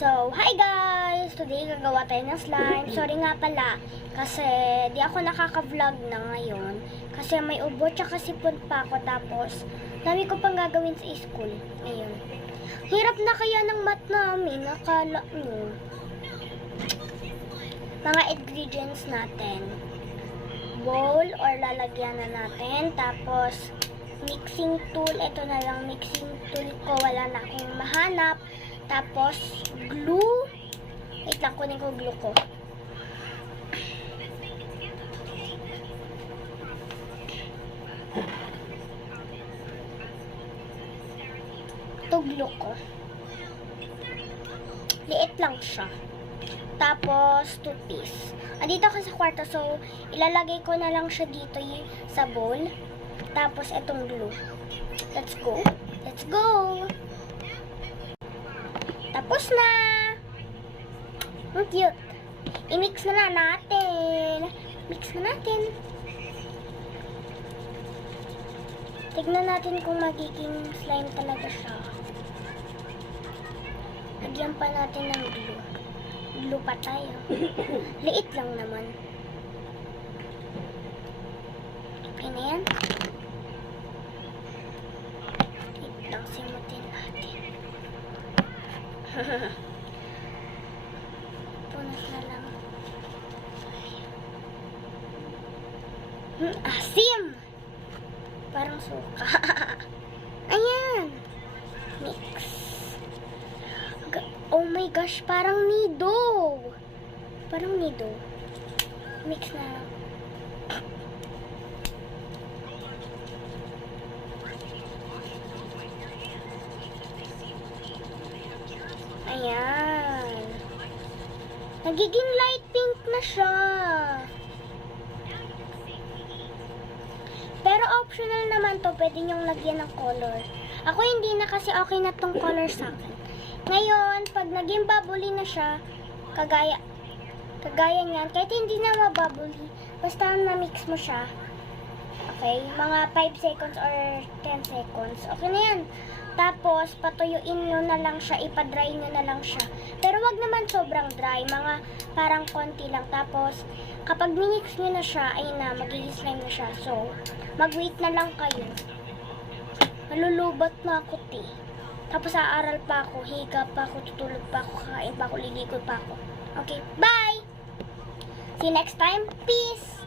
So, hi guys! Today gagawa tayo ng slime. Sorry nga pala, kasi di ako nakaka-vlog na ngayon. Kasi may ubo tsaka sipon pa ako. Tapos, dami ko pang gagawin sa school. Ngayon. Hirap na kaya ng math namin. Nakala nyo. Mga ingredients natin. Bowl or lalagyan na natin. Tapos, mixing tool. Ito na lang mixing tool ko. Wala na akong mahanap. Tapos, glue. Wait lang, kunin ko glue ko. Ito glue ko. Liit lang siya. Tapos, toothpaste. Andito ako sa kwarto, so ilalagay ko na lang siya dito sa bowl. Tapos, itong glue. Let's go. Let's go! Tapos na! Ang cute! I-mix na natin! Mix na natin! Tignan natin kung magiging slime talaga siya. Lagyan pa natin ng glue. Glue pa tayo. Liit lang naman. Okay na yan. Liit lang, simutin natin. Punas na lang. Asim! Parang suka. Ayan! Mix. Oh my gosh, parang nido. Parang nido. Mix na lang. Ayan. Nagiging light pink na siya. Pero optional naman to. Pwede nyong lagyan ng color. Ako hindi na kasi okay na tong color sa akin. Ngayon, pag naging bubbly na siya, kagaya niyan, kahit hindi na mabubbly, basta na-mix mo siya. Okay, mga 5 seconds or 10 seconds. Okay na yan. Tapos, patuyuin nyo na lang siya, ipa-dry nyo na lang siya. Pero wag naman sobrang dry, mga parang konti lang. Tapos, kapag minix nyo na siya, ayun na, magiging slime na siya. So, mag-wait na lang kayo. Malulubat na ako, Tapos, aaral pa ako, higa pa ako, tutulog pa ako, kain pa ako, liligo pa ako. Okay, bye! See you next time. Peace!